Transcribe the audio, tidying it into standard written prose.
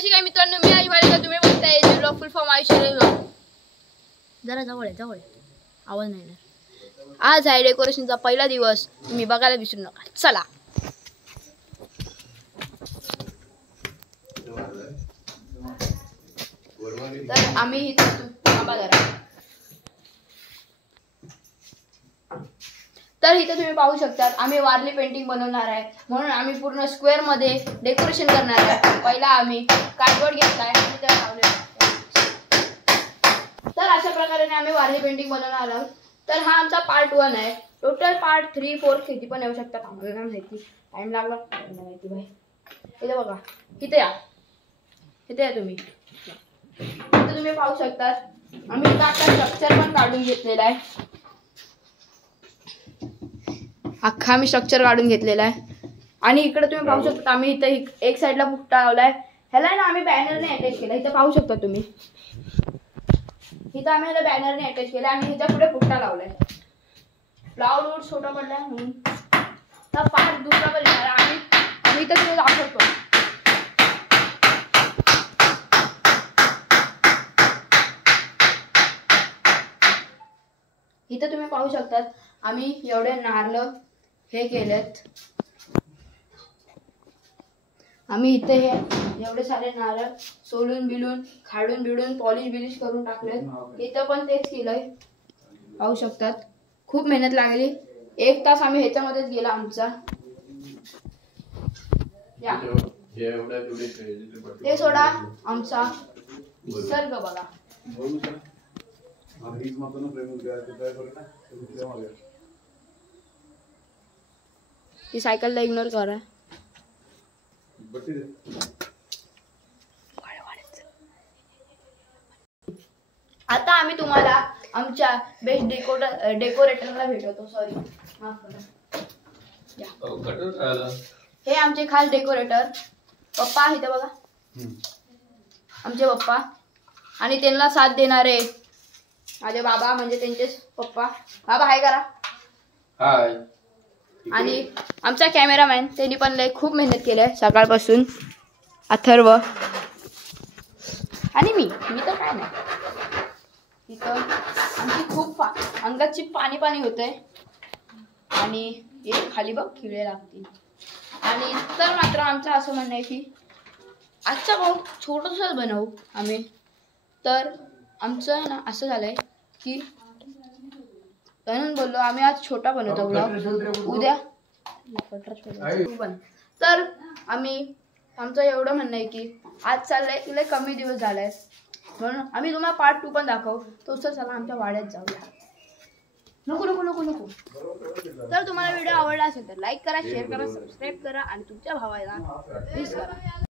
कशी काय मित्रांनो, मी आई वाले तुम्ही बघताय ब्लॉग फुल फॉर्म आयुष्य जरा जवळ आहे आवाज नाही ना। आज आहे डेकोरेशनचा पहिला दिवस, तुम्ही बघायला विसरू नका। चला तर आम्ही इथं तर इथे तुम्ही पाहू शकता आम्ही वारली पेंटिंग बनवणार आहे, म्हणून आम्ही पूर्ण स्क्वेअर मध्ये डेकोरेशन करणार आहे। पहिला आम्ही कार्डबोर्ड घेतलाय आणि त्याला लावले। तर अशा प्रकारे आम्ही वारली पेंटिंग बनवणार आहोत। तर हा आमचा पार्ट 1 आहे। टोटल पार्ट 3, 4 किती पण येऊ शकतात, आम्हाला माहिती टाइम लागला माहिती भाई। इथे बघा, इथे या तुम्ही। इथे तुम्ही पाहू शकता आम्ही आता स्ट्रक्चर पण काढून घेतलेला आहे। अख्खा आम्ही स्ट्रक्चर काढून घेतलेला आहे आणि इकडे तुम्ही पाहू शकता आम्ही इथे एक साइडला पुट्टा लावलाय। ह्याला ना आम्ही बॅनरने अटॅच केला। इथे पाहू शकता तुम्ही, इथे आम्ही ह्याला बॅनरने अटॅच केला आणि ह्याच्या पुढे पुट्टा लावलाय। फ्लावर छोटा पडलाय म्हणून तर पार्ट दुसरा पण येणार आम्ही इथे तुम्ही दाखवतो। इथे तुम्ही पाहू शकता आम्ही एवढे नारळ हे केलेत। आम्ही इथे हे एवढे सारे नारळ सोलून बिलून खाडून बिडून पॉलिश करून टाकलेत। इथं पण तेच केलंय, पाहू शकतात। खूप मेहनत लागली, 1 तास आम्ही ह्याच्यामध्येच गेला आमचा। या ते सोडा आमचा सर्ग बघा। ती सायकलला इग्नोर करा। आता आम्ही तुम्हाला आमच्या बेस्ट डेकोरेटरला भेटवतो। सॉरी माफ करा। हे आमचे खास डेकोरेटर पप्पा आहेत बघा, आमचे पप्पा। आणि त्यांना साथ देणारे माझे बाबा, म्हणजे त्यांचेच पप्पा। बाबा हाय करा। हाय। आणि आमचा कॅमेरामॅन, त्यांनी पण खूप मेहनत केली आहे सकाळपासून, अथर्व। आणि मी तर काय नाही, इथं आमची खूप अंगाची पाणी होतंय आणि एक खाली बघ खिळे लागतील। आणि तर मात्र आमचं असं म्हणणं आहे की आजचा ब्लॉग छोटंसंच बनवू आम्ही। तर आमचं ना असं झालंय की म्हणून बोललो आम्ही आज छोटा बनवतो ब्लॉग, उद्या तर आमचं एवढं म्हणणं आहे की आज चाललंय लय कमी दिवस झालाय, म्हणून आम्ही तुम्हाला पार्ट 2 पण दाखवू। तो चला आमच्या वाड्यात जाऊया। नको तर तुम्हाला व्हिडिओ आवडला असेल तर लाईक करा, शेअर करा, सबस्क्राईब करा आणि तुमच्या भावाला प्लीज करा।